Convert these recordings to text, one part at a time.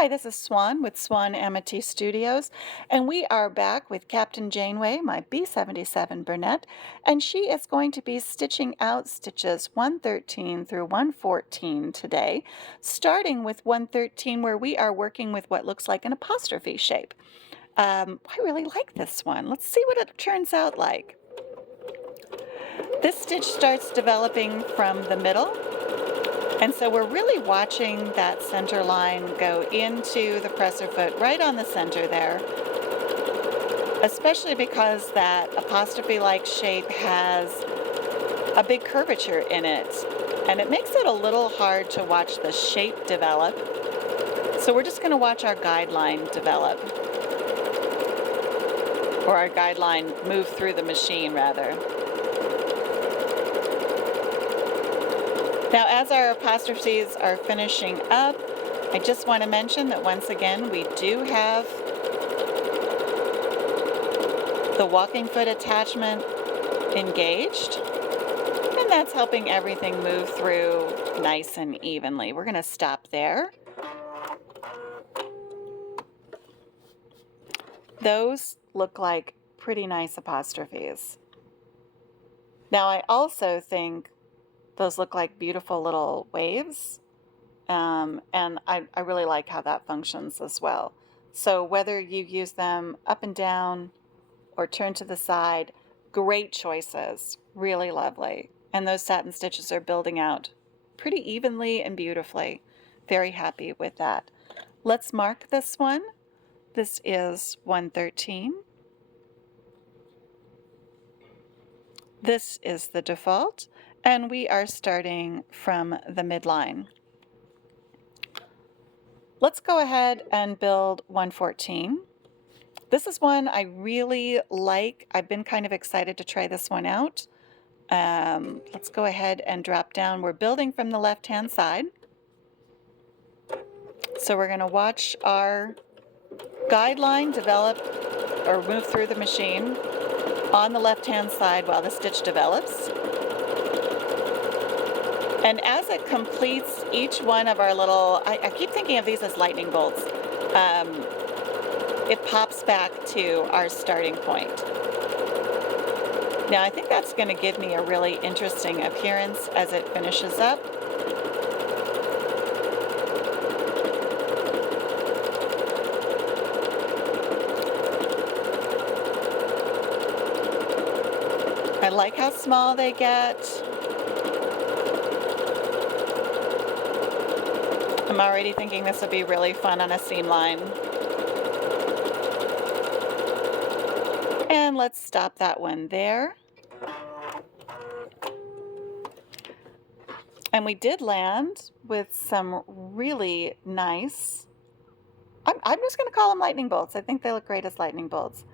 Hi, this is Swan with Swan Amity Studios, and we are back with Captain Janeway, my B-77 Bernette, and she is going to be stitching out stitches 113 through 114 today, starting with 113 where we are working with what looks like an apostrophe shape. I really like this one. Let's see what it turns out like. This stitch starts developing from the middle. And so we're really watching that center line go into the presser foot right on the center there, especially because that apostrophe-like shape has a big curvature in it, and it makes it a little hard to watch the shape develop. So we're just going to watch our guideline develop, or our guideline move through the machine rather. Now, as our apostrophes are finishing up, I just want to mention that once again, we do have the walking foot attachment engaged, and that's helping everything move through nice and evenly. We're going to stop there. Those look like pretty nice apostrophes. Now, I also think those look like beautiful little waves. And I really like how that functions as well. So whether you use them up and down or turn to the side, great choices, really lovely. And those satin stitches are building out pretty evenly and beautifully. Very happy with that. Let's mark this one. This is 113. This is the default, and we are starting from the midline. Let's go ahead and build 114. This is one I really like. I've been kind of excited to try this one out. Let's go ahead and drop down. We're building from the left-hand side. So we're going to watch our guideline develop or move through the machine on the left-hand side while the stitch develops. And as it completes each one of our little, I keep thinking of these as lightning bolts, it pops back to our starting point. Now I think that's going to give me a really interesting appearance as it finishes up. I like how small they get. I'm already thinking this would be really fun on a seam line. And let's stop that one there. And we did land with some really nice, I'm just going to call them lightning bolts. I think they look great as lightning bolts.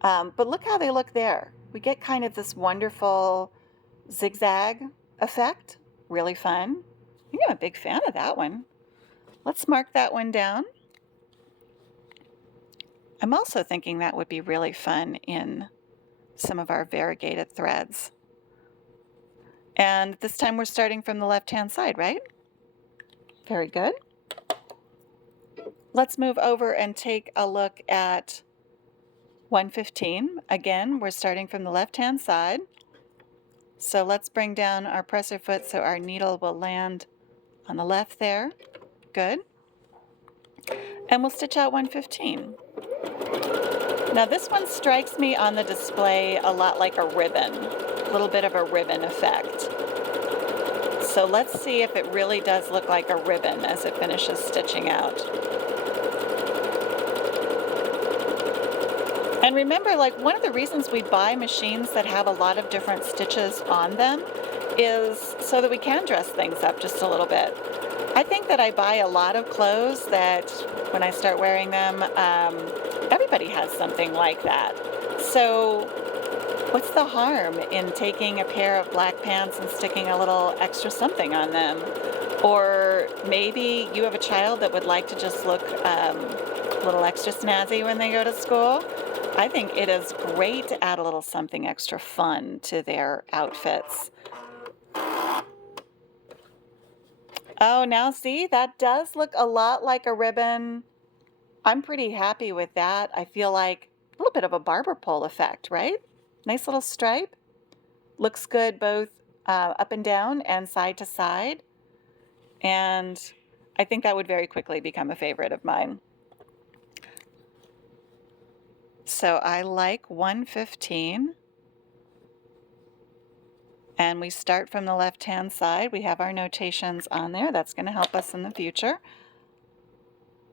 But look how they look there. We get kind of this wonderful zigzag effect. Really fun. I think I'm a big fan of that one. Let's mark that one down. I'm also thinking that would be really fun in some of our variegated threads. And this time we're starting from the left-hand side, right? Very good. Let's move over and take a look at 115. Again, we're starting from the left-hand side. So let's bring down our presser foot so our needle will land on the left there. Good. And we'll stitch out 115. Now this one strikes me on the display a lot like a ribbon, a little bit of a ribbon effect. So let's see if it really does look like a ribbon as it finishes stitching out. And remember, like, one of the reasons we buy machines that have a lot of different stitches on them is so that we can dress things up just a little bit. I think that I buy a lot of clothes that when I start wearing them, everybody has something like that. So what's the harm in taking a pair of black pants and sticking a little extra something on them? Or maybe you have a child that would like to just look a little extra snazzy when they go to school. I think it is great to add a little something extra fun to their outfits. Oh, now see, that does look a lot like a ribbon. I'm pretty happy with that. I feel like a little bit of a barber pole effect, right? Nice little stripe. Looks good both up and down and side to side. And I think that would very quickly become a favorite of mine. So I like 115. And we start from the left-hand side. We have our notations on there. That's going to help us in the future.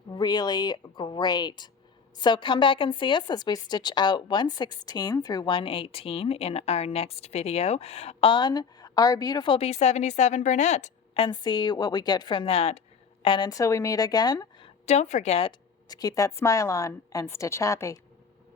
Really great. So come back and see us as we stitch out 116 through 118 in our next video on our beautiful B-77 Bernette and see what we get from that. And until we meet again, don't forget to keep that smile on and stitch happy.